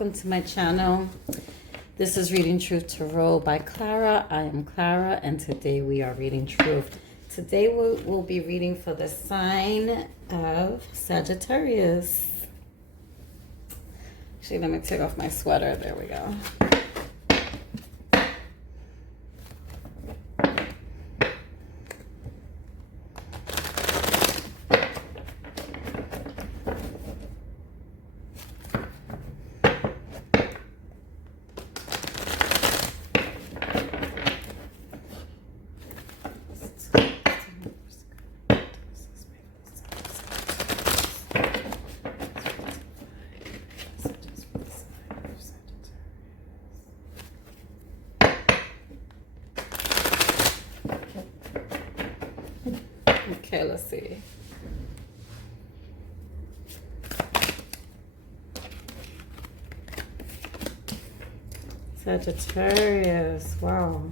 welcome to my channel. This is Reading Truth Tarot by Clara. I am Clara, and today we are reading truth. Today we'll be reading for the sign of Sagittarius. Actually, let me take off my sweater. There we go. Okay, let's see. Sagittarius, wow.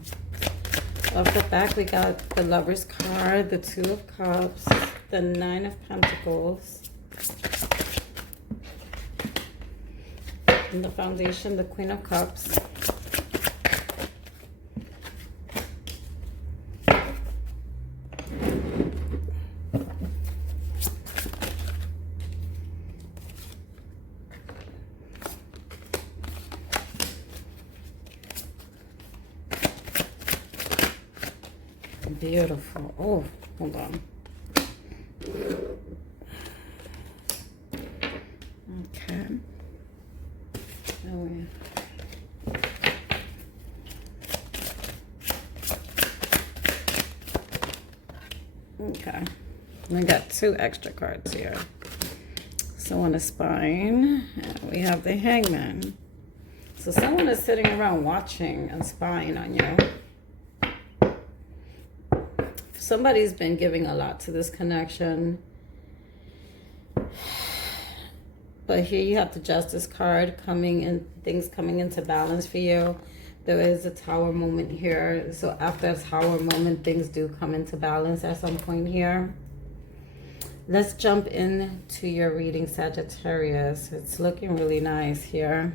Off the back, we got the Lover's card, the Two of Cups, the Nine of Pentacles. In the foundation, the Queen of Cups. Beautiful. Oh, hold on. Okay. Oh, yeah. Okay. I got two extra cards here. So on the spine, we have the Hangman. So someone is sitting around watching and spying on you. Somebody's been giving a lot to this connection. But here you have the Justice card coming in, things coming into balance for you. There is a Tower moment here. So after a Tower moment, things do come into balance at some point here. Let's jump into your reading, Sagittarius. It's looking really nice here.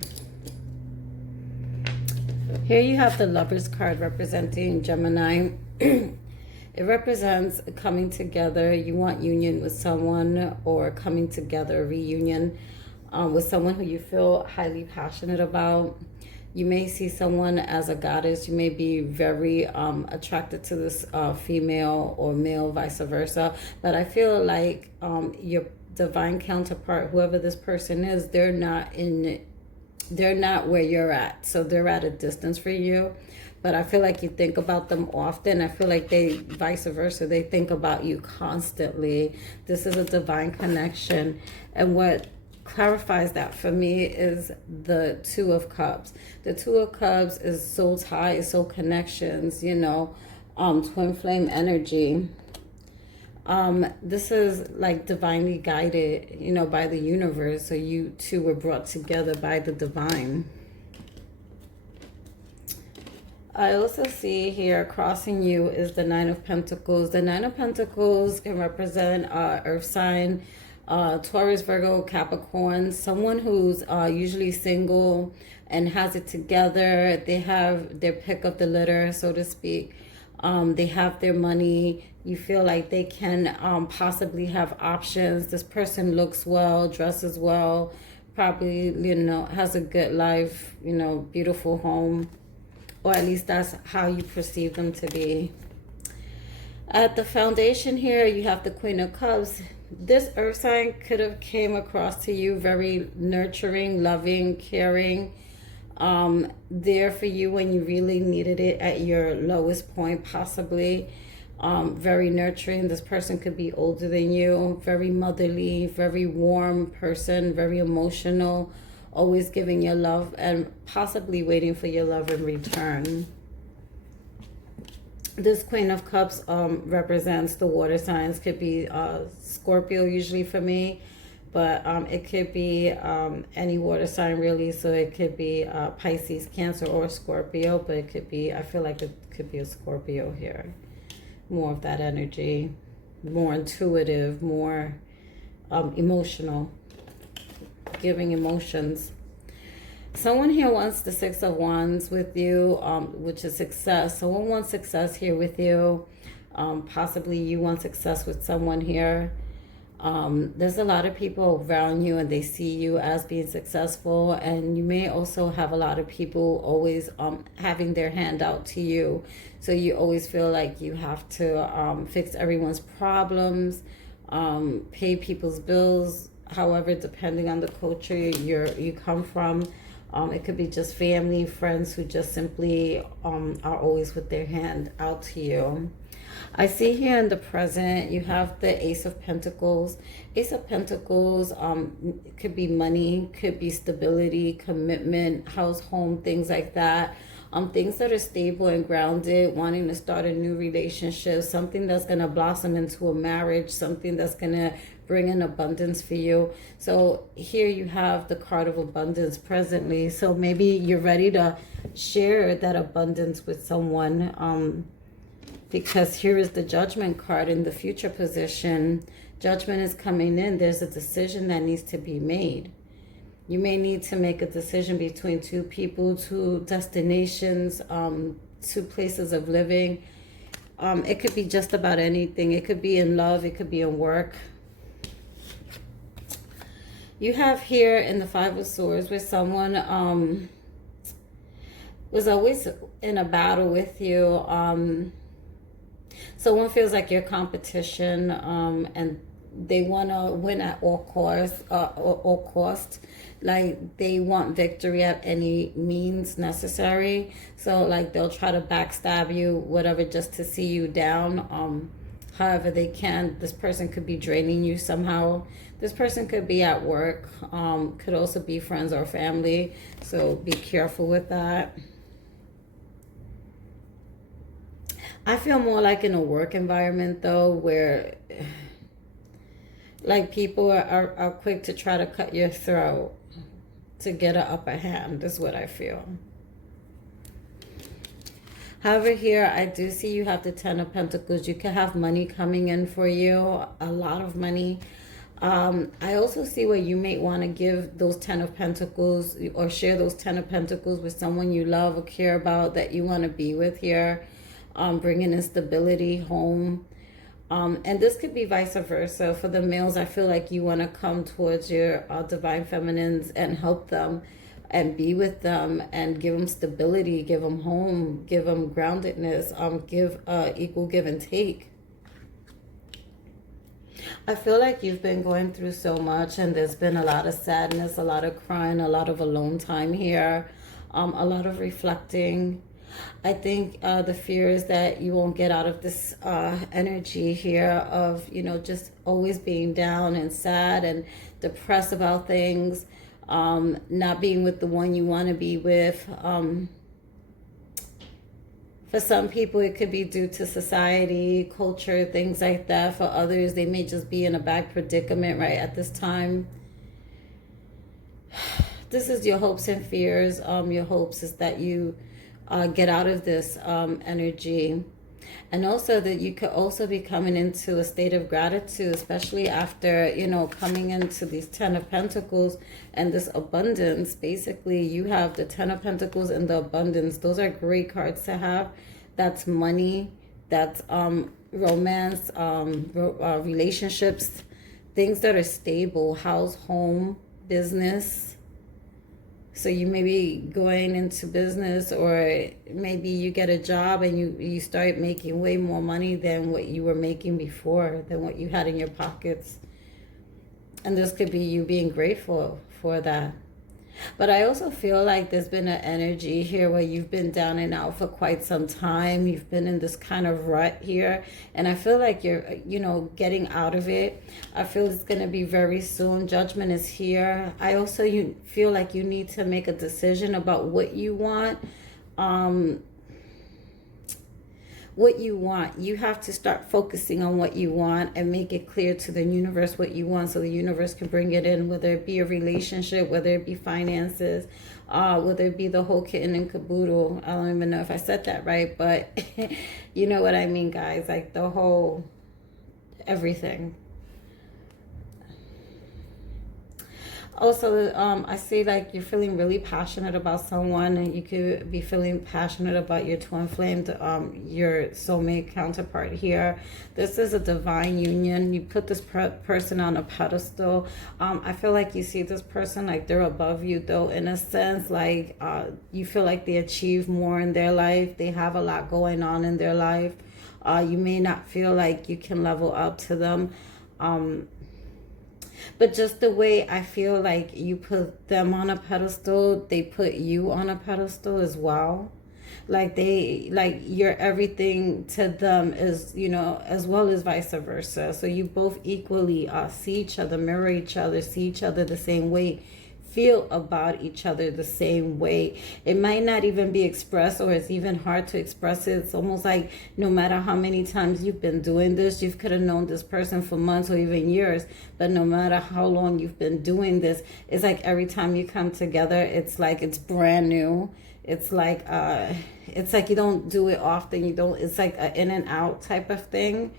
Here you have the Lover's card representing Gemini. It represents coming together. You want union with someone, or coming together, reunion with someone who you feel highly passionate about. You may see someone as a goddess. You may be very attracted to this female or male, vice versa. But I feel like your divine counterpart, whoever this person is, they're not where you're at. So they're at a distance for you. But I feel like you think about them often. I feel like they, vice versa, they think about you constantly. This is a divine connection. And what clarifies that for me is the Two of Cups. The Two of Cups is soul ties, soul connections, you know, twin flame energy. This is like divinely guided, you know, by the universe. So you two were brought together by the divine. I also see here crossing you is the Nine of Pentacles. The Nine of Pentacles can represent earth sign, Taurus, Virgo, Capricorn, someone who's usually single and has it together. They have their pick of the litter, so to speak. They have their money. You feel like they can possibly have options. This person looks well, dresses well, probably, you know, has a good life, you know, beautiful home. Or at least that's how you perceive them to be. At the foundation here, you have the Queen of Cups. This earth sign could have came across to you very nurturing, loving, caring. There for you when you really needed it at your lowest point, possibly. Very nurturing. This person could be older than you. Very motherly, very warm person, very emotional. Always giving your love and possibly waiting for your love in return. This Queen of Cups represents the water signs. Could be Scorpio usually for me, but it could be any water sign really. So it could be Pisces, Cancer, or Scorpio, but it could be, I feel like it could be a Scorpio here. More of that energy, more intuitive, more emotional. Giving emotions. Someone here wants the Six of Wands with you, which is success. Someone wants success here with you. Possibly you want success with someone here. There's a lot of people around you and they see you as being successful, and you may also have a lot of people always having their hand out to you. So you always feel like you have to fix everyone's problems, pay people's bills. However, depending on the culture you come from, it could be just family, friends who just simply are always with their hand out to you. I see here in the present, you have the Ace of Pentacles. Ace of Pentacles could be money, could be stability, commitment, house, home, things like that. Things that are stable and grounded, wanting to start a new relationship, something that's going to blossom into a marriage, something that's going to bring in abundance for you. So here you have the card of abundance presently. So maybe you're ready to share that abundance with someone, because here is the Judgment card in the future position. Judgment is coming in. There's a decision that needs to be made. You may need to make a decision between two people, two destinations, two places of living. It could be just about anything. It could be in love. It could be in work. You have here in the Five of Swords where someone was always in a battle with you. Someone feels like your competition, and they want to win at all cost. Like they want victory at any means necessary. So like they'll try to backstab you, whatever, just to see you down. However they can. This person could be draining you somehow. This person could be at work, could also be friends or family. So be careful with that. I feel more like in a work environment though, where like people are quick to try to cut your throat to get an upper hand, is what I feel. However, here I do see you have the Ten of Pentacles. You can have money coming in for you, a lot of money. I also see where you may want to give those Ten of Pentacles or share those Ten of Pentacles with someone you love or care about, that you want to be with here, bringing in stability home. And this could be vice versa. For the males, I feel like you want to come towards your divine feminines and help them and be with them and give them stability, give them home, give them groundedness, give equal give and take. I feel like you've been going through so much, and there's been a lot of sadness, a lot of crying, a lot of alone time here, a lot of reflecting. I think the fear is that you won't get out of this energy here of, just always being down and sad and depressed about things, not being with the one you want to be with. For some people, it could be due to society, culture, things like that. For others, they may just be in a bad predicament right at this time. This is your hopes and fears. Your hopes is that you get out of this energy, and also that you could also be coming into a state of gratitude, especially after coming into these Ten of Pentacles and this abundance. Basically, you have the Ten of Pentacles and the abundance. Those are great cards to have. That's money, that's romance, relationships, things that are stable, house, home, business. So you may be going into business, or maybe you get a job and you start making way more money than what you were making before, than what you had in your pockets. And this could be you being grateful for that. But I also feel like there's been an energy here where you've been down and out for quite some time. You've been in this kind of rut here. And I feel like you're, getting out of it. I feel it's going to be very soon. Judgment is here. I also feel like you need to make a decision about what you want. You have to start focusing on what you want and make it clear to the universe what you want, so the universe can bring it in, whether it be a relationship, whether it be finances, whether it be the whole kitten and caboodle. I don't even know if I said that right, but you know what I mean, guys, like the whole everything. Also, I see like you're feeling really passionate about someone, and you could be feeling passionate about your twin flame, your soulmate counterpart here. This is a divine union. You put this person on a pedestal. I feel like you see this person like they're above you, though, in a sense. Like you feel like they achieve more in their life. They have a lot going on in their life. You may not feel like you can level up to them. But just the way I feel like you put them on a pedestal, they put you on a pedestal as well. Like you're everything to them, as you know, as well as vice versa. So you both equally see each other, mirror each other, see each other the same way, feel about each other the same way. It might not even be expressed, or it's even hard to express it. It's almost like no matter how many times you've been doing this, you could have known this person for months or even years, but no matter how long you've been doing this, it's like every time you come together, it's like it's brand new. It's like you don't do it often. It's like an in and out type of thing.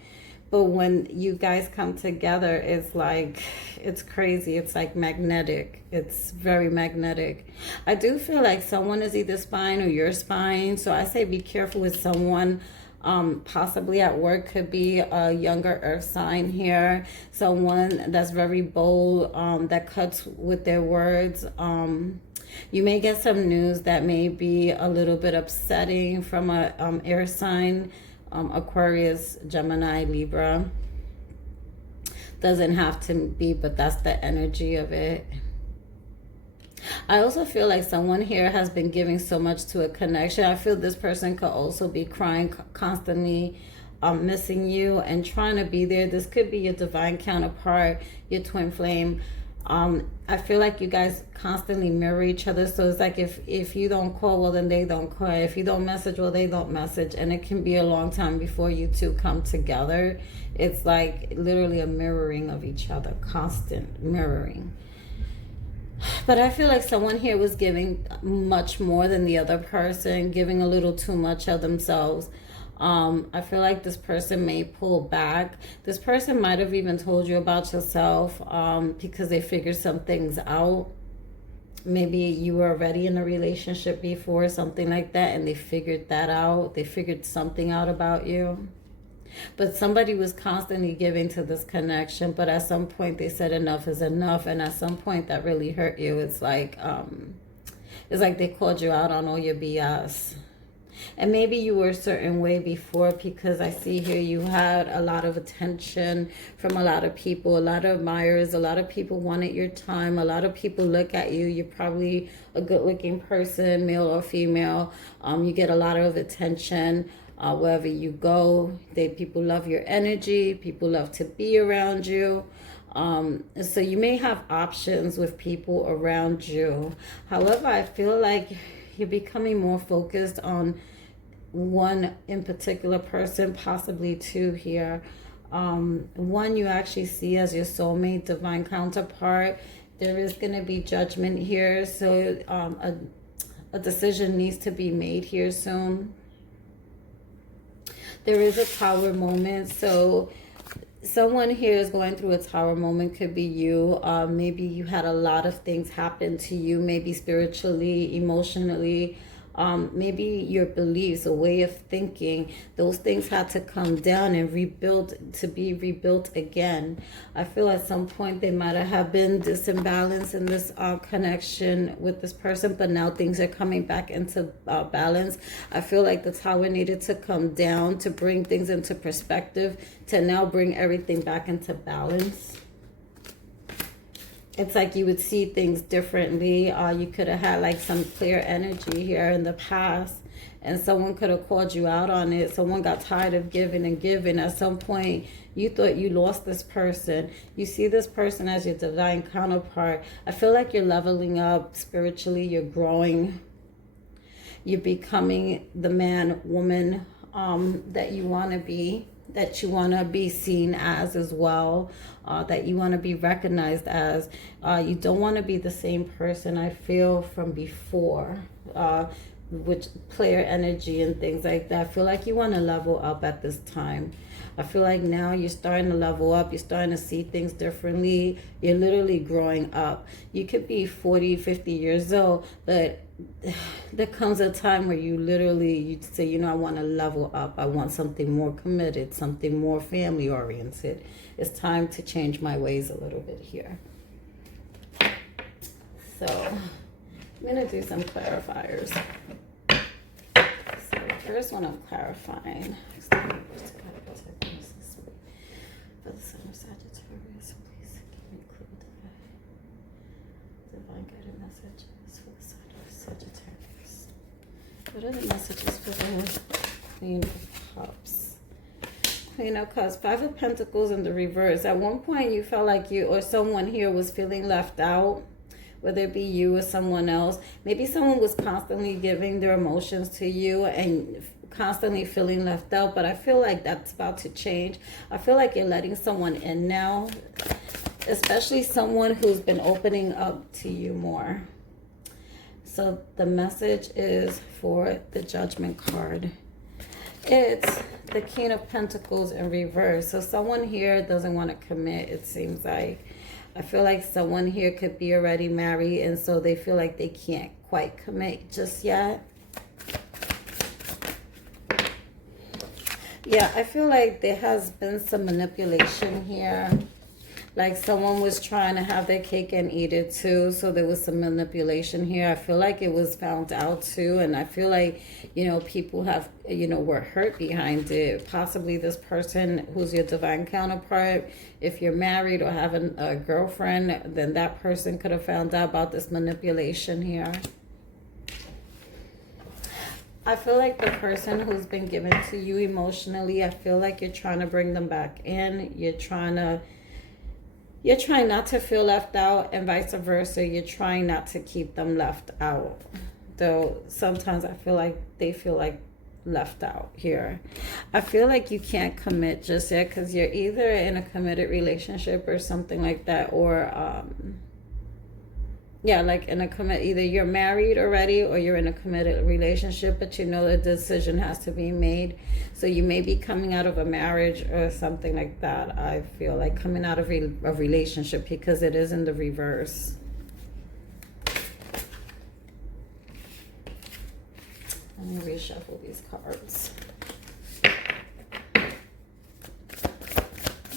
But when you guys come together, it's like, it's crazy. It's like magnetic. It's very magnetic. I do feel like someone is either spying or you're spying. So I say be careful with someone. Possibly at work, could be a younger earth sign here. Someone that's very bold, that cuts with their words. You may get some news that may be a little bit upsetting from a air sign. Aquarius, Gemini, Libra. Doesn't have to be, but that's the energy of it. I also feel like someone here has been giving so much to a connection. I feel this person could also be crying constantly, missing you and trying to be there. This could be your divine counterpart, your twin flame. I feel like you guys constantly mirror each other. So it's like if you don't call, well, then they don't call. If you don't message, well, they don't message. And it can be a long time before you two come together. It's like literally a mirroring of each other, constant mirroring. But I feel like someone here was giving much more than the other person, giving a little too much of themselves. I feel like this person may pull back. This person might have even told you about yourself because they figured some things out. Maybe you were already in a relationship before, something like that, and they figured that out. They figured something out about you. But somebody was constantly giving to this connection, but at some point they said enough is enough, and at some point that really hurt you. It's like they called you out on all your BS. And maybe you were a certain way before, because I see here you had a lot of attention from a lot of people, a lot of admirers, a lot of people wanted your time, a lot of people look at you. You're probably a good-looking person, male or female. You get a lot of attention wherever you go. People love your energy. People love to be around you. So you may have options with people around you. However, I feel like you're becoming more focused on one in particular person, possibly two here. One you actually see as your soulmate, divine counterpart. There is going to be judgment here, so a decision needs to be made here soon. There is a tower moment, so someone here is going through a tower moment. Could be you. Maybe you had a lot of things happen to you, maybe spiritually, emotionally. Maybe your beliefs, a way of thinking, those things had to come down and to be rebuilt again. I feel at some point they might have been disimbalance in this connection with this person, but now things are coming back into balance. I feel like the tower needed to come down to bring things into perspective, to now bring everything back into balance. It's like you would see things differently. You could have had like some clear energy here in the past, and someone could have called you out on it. Someone got tired of giving and giving. At some point, you thought you lost this person. You see this person as your divine counterpart. I feel like you're leveling up spiritually. You're growing. You're becoming the man, woman that you want to be. That you want to be seen as well, that you want to be recognized as. You don't want to be the same person, I feel, from before. which player energy and things like that. I feel like you want to level up at this time. I feel like now you're starting to level up. You're starting to see things differently. You're literally growing up. You could be 40, 50 years old, but there comes a time where you say, you know, I want to level up. I want something more committed, something more family oriented. It's time to change my ways a little bit here. So I'm going to do some clarifiers. So the first one I'm clarifying. For the Sun of Sagittarius, please give me clue divine guided messages for the Sun of Sagittarius. What are the messages for the Queen of Cups? Queen of Cups, Five of Pentacles in the reverse. At one point you felt like you or someone here was feeling left out, whether it be you or someone else. Maybe someone was constantly giving their emotions to you and constantly feeling left out, but I feel like that's about to change. I feel like you're letting someone in now, especially someone who's been opening up to you more. So the message is for the Judgment card. It's the King of Pentacles in reverse. So someone here doesn't want to commit, it seems like. I feel like someone here could be already married, and so they feel like they can't quite commit just yet. Yeah, I feel like there has been some manipulation here. Like someone was trying to have their cake and eat it too. So there was some manipulation here. I feel like it was found out too. And I feel like, you know, people have, you know, were hurt behind it. Possibly this person who's your divine counterpart. If you're married or having a girlfriend, then that person could have found out about this manipulation here. I feel like the person who's been given to you emotionally, I feel like you're trying to bring them back in. You're trying not to feel left out, and vice versa. You're trying not to keep them left out. Though sometimes I feel like they feel like left out here. I feel like you can't commit just yet because you're either in a committed relationship or something like that, or yeah, like in a either you're married already or you're in a committed relationship, but you know the decision has to be made. So you may be coming out of a marriage or something like that. I feel like coming out of a relationship because it is in the reverse. Let me reshuffle these cards.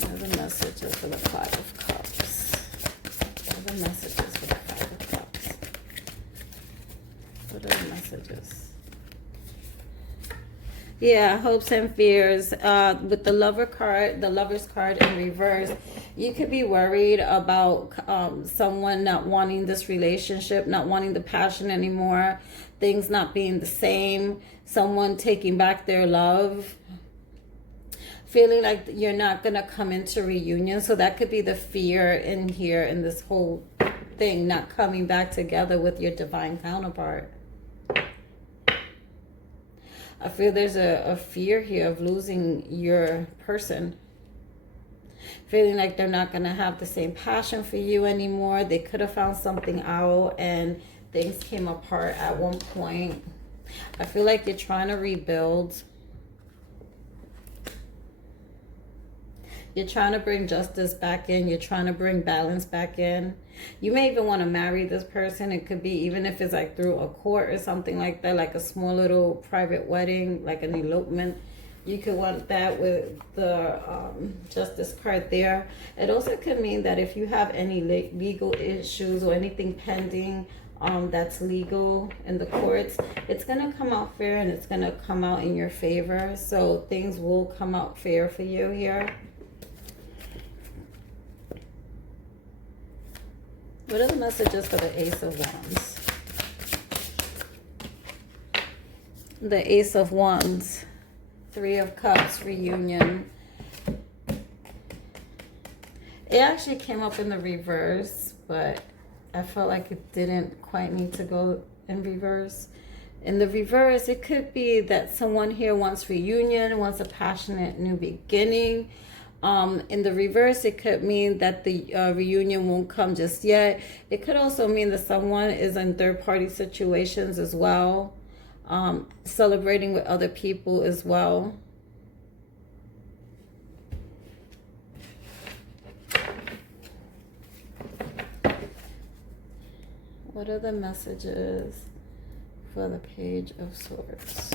What are the messages for the Five of Cups? What are the messages for the Five of Cups? What are the messages? Yeah, hopes and fears. With the Lover's card in reverse, you could be worried about someone not wanting this relationship, not wanting the passion anymore, things not being the same, someone taking back their love, feeling like you're not going to come into reunion. So that could be the fear in here in this whole thing, not coming back together with your divine counterpart. I feel there's a fear here of losing your person. Feeling like they're not going to have the same passion for you anymore. They could have found something out and things came apart at one point. I feel like you're trying to rebuild. You're trying to bring justice back in. You're trying to bring balance back in. You may even want to marry this person. It could be even if it's like through a court or something like that, like a small little private wedding, like an elopement. You could want that with the justice card there. It also could mean that if you have any legal issues or anything pending that's legal in the courts, it's going to come out fair and it's going to come out in your favor. So things will come out fair for you here. What are the messages for the Ace of Wands? The Ace of Wands, Three of Cups, reunion. It actually came up in the reverse, but I felt like it didn't quite need to go in reverse. In the reverse, it could be that someone here wants reunion, wants a passionate new beginning. In the reverse, it could mean that the reunion won't come just yet. It could also mean that someone is in third-party situations as well. celebrating with other people as well. What are the messages for the Page of Swords?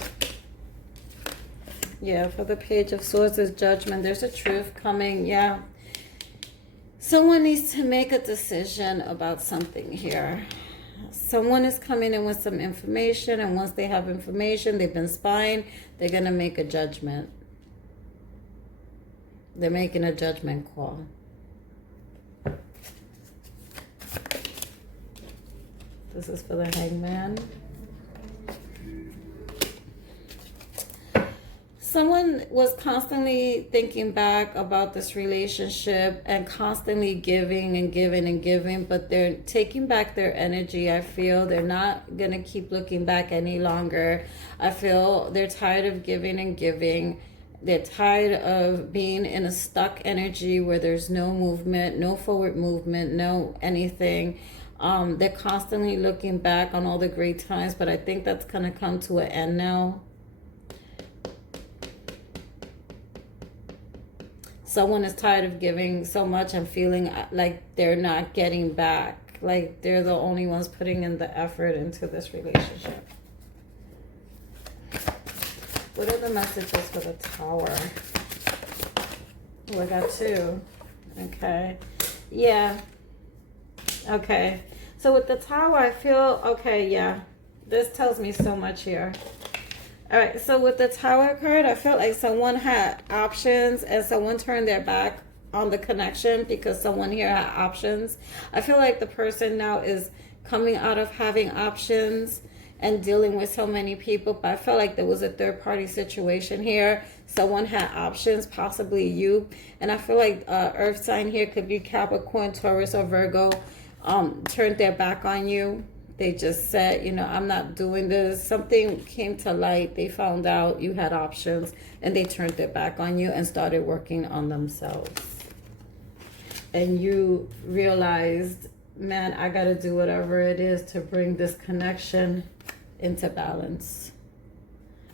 Yeah, for the Page of Swords is judgment. There's a truth coming. Yeah. Someone needs to make a decision about something here. Someone is coming in with some information, and once they have information, they've been spying, they're going to make a judgment. They're making a judgment call. This is for the Hangman. Someone was constantly thinking back about this relationship and constantly giving and giving and giving, but they're taking back their energy. I feel they're not going to keep looking back any longer. I feel they're tired of giving and giving. They're tired of being in a stuck energy where there's no movement, no forward movement, no anything. They're constantly looking back on all the great times, but I think that's going to come to an end now. Someone is tired of giving so much and feeling like they're not getting back. Like they're the only ones putting in the effort into this relationship. What are the messages for the Tower? Oh, I got two. Okay. Yeah. Okay. So with the Tower, I feel, okay, yeah. This tells me so much here. All right, so with the Tower card, I felt like someone had options and someone turned their back on the connection because someone here had options. I feel like the person now is coming out of having options and dealing with so many people, but I felt like there was a third-party situation here. Someone had options, possibly you, and I feel like Earth sign here could be Capricorn, Taurus, or Virgo, turned their back on you. They just said, you know, I'm not doing this. Something came to light. They found out you had options and they turned their back on you and started working on themselves. And you realized, man, I got to do whatever it is to bring this connection into balance.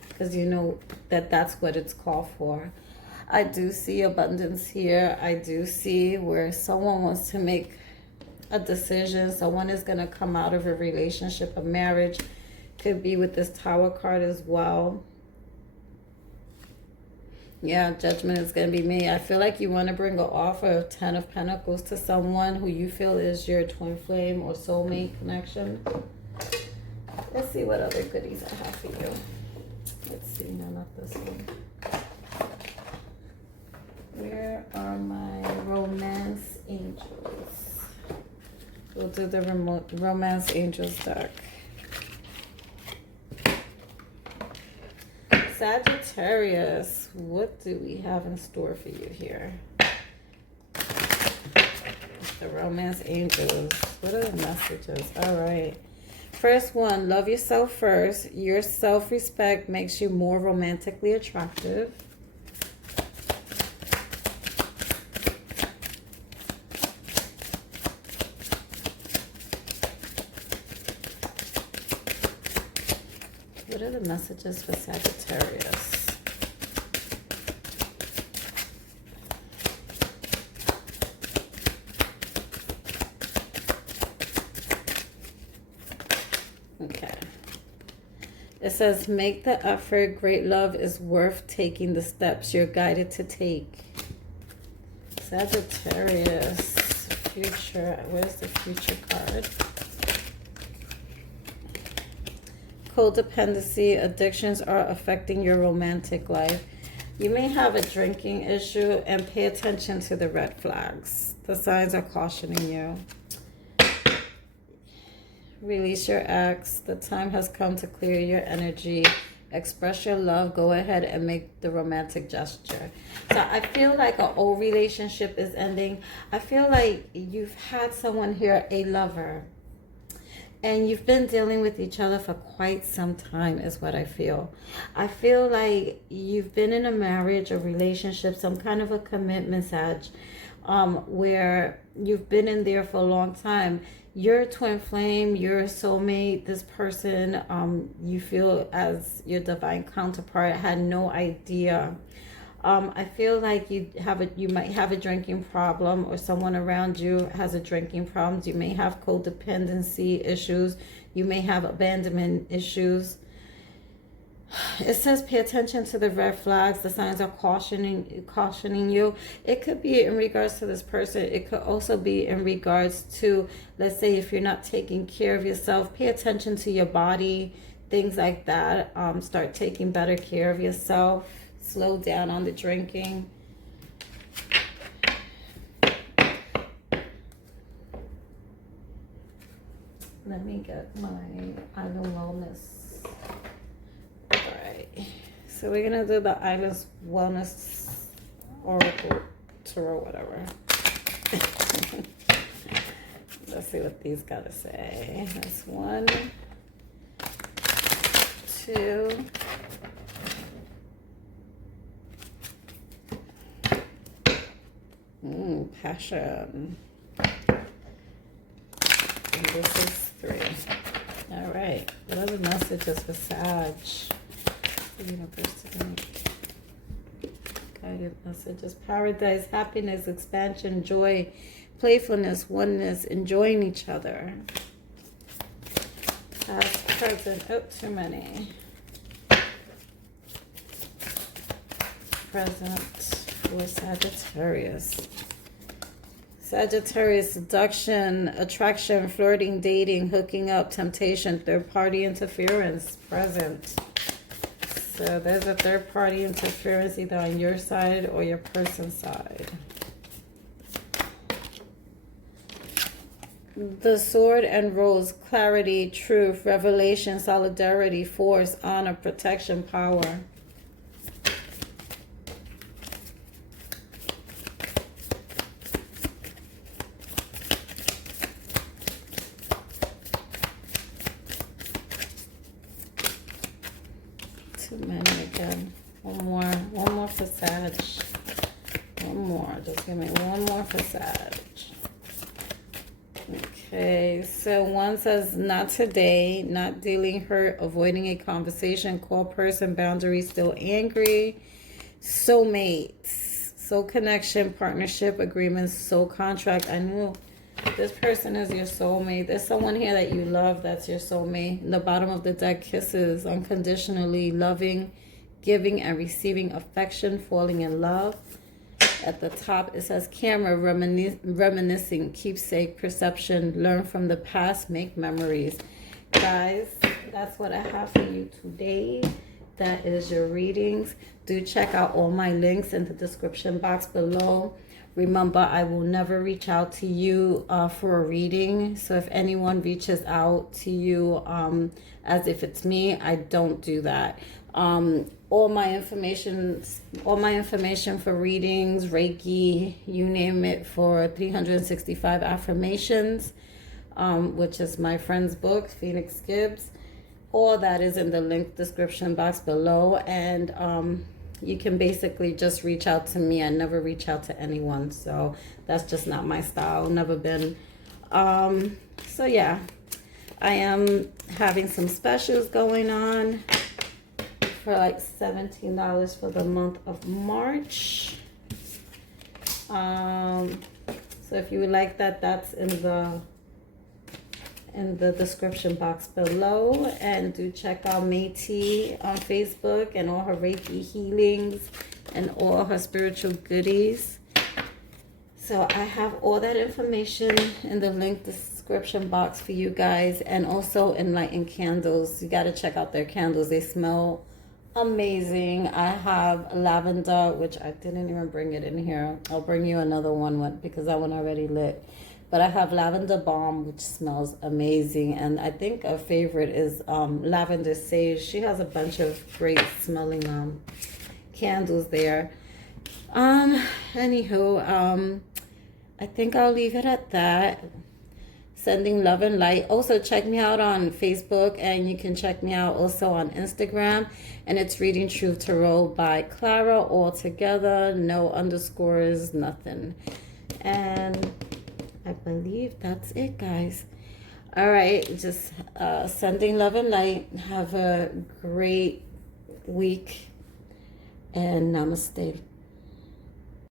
Because you know that that's what it's called for. I do see abundance here. I do see where someone wants to make a decision. Someone is going to come out of a relationship, a marriage. Could be with this Tower card as well. Yeah, judgment is going to be made. I feel like you want to bring an offer of 10 of Pentacles to someone who you feel is your twin flame or soulmate connection. Let's see what other goodies I have for you. Let's see, no, not this one. Where are my romance angels? We'll do the Romance Angels deck. Sagittarius, what do we have in store for you here? The Romance Angels. What are the messages? All right. First one, love yourself first. Your self-respect makes you more romantically attractive. What are the messages for Sagittarius? Okay. It says, make the effort. Great love is worth taking the steps you're guided to take. Sagittarius. Future. Where's the future card? Codependency, addictions are affecting your romantic life. You may have a drinking issue and pay attention to the red flags. The signs are cautioning you. Release your ex. The time has come to clear your energy. Express your love. Go ahead and make the romantic gesture. So I feel like an old relationship is ending. I feel like you've had someone here, a lover, and you've been dealing with each other for quite some time is what I feel. I feel like you've been in a marriage, a relationship, some kind of a commitment, Sag, where you've been in there for a long time. your twin flame, your soulmate, this person you feel as your divine counterpart had no idea. I feel like you might have a drinking problem, or someone around you has a drinking problem. You may have codependency issues. You may have abandonment issues. It says pay attention to the red flags. The signs are cautioning you. It could be in regards to this person. It could also be in regards to, let's say, if you're not taking care of yourself, pay attention to your body, things like that. Start taking better care of yourself. Slow down on the drinking. Let me get my Island Wellness. So we're going to do the Islands Wellness Oracle Tarot, whatever. Let's see what these got to say. That's 1, 2. Passion. And this is 3. All right. What are the messages for Sag? Universe today. Guided messages: paradise, happiness, expansion, joy, playfulness, oneness, enjoying each other. Past, present. Oh, too many. Present for Sagittarius. Sagittarius: seduction, attraction, flirting, dating, hooking up, temptation, third party interference. Present. So there's a third-party interference either on your side or your person's side. The Sword and Rose: clarity, truth, revelation, solidarity, force, honor, protection, power. Too many again. One more for Sag. One more. Just give me one more for Sag. Okay, so 1 says not today, not dealing, hurt, avoiding a conversation, call person, boundary, still angry, soulmates, soul connection, partnership, agreements, soul contract. I knew this person is your soulmate. There's someone here that you love that's your soulmate. In the bottom of the deck, kisses, unconditionally loving, giving and receiving affection, falling in love. At the top, it says camera, reminiscing, keepsake, perception, learn from the past, make memories. Guys, that's what I have for you today. That is your readings. Do check out all my links in the description box below. Remember, I will never reach out to you for a reading. So if anyone reaches out to you as if it's me, I don't do that. All my information for readings, Reiki, you name it, for 365 Affirmations, which is my friend's book, Phoenix Gibbs. All that is in the link description box below. And you can basically just reach out to me. I never reach out to anyone, so that's just not my style. Never been. So yeah, I am having some specials going on for like $17 for the month of March. So if you would like that, that's in the description box below. And do check out Métis on Facebook and all her Reiki healings and all her spiritual goodies. So I have all that information in the link description box for you guys. And also Enlightened Candles. You got to check out their candles. They smell amazing. I have lavender, which I didn't even bring it in here. I'll bring you another one because that one already lit. But I have lavender balm, which smells amazing. And I think a favorite is lavender sage. She has a bunch of great smelling candles there. Anywho, I think I'll leave it at that. Sending love and light. Also, check me out on Facebook, and you can check me out also on Instagram. And it's Reading Truth Tarot by Clara, all together, no underscores, nothing. And I believe that's it, guys. All right, just sending love and light. Have a great week, and namaste.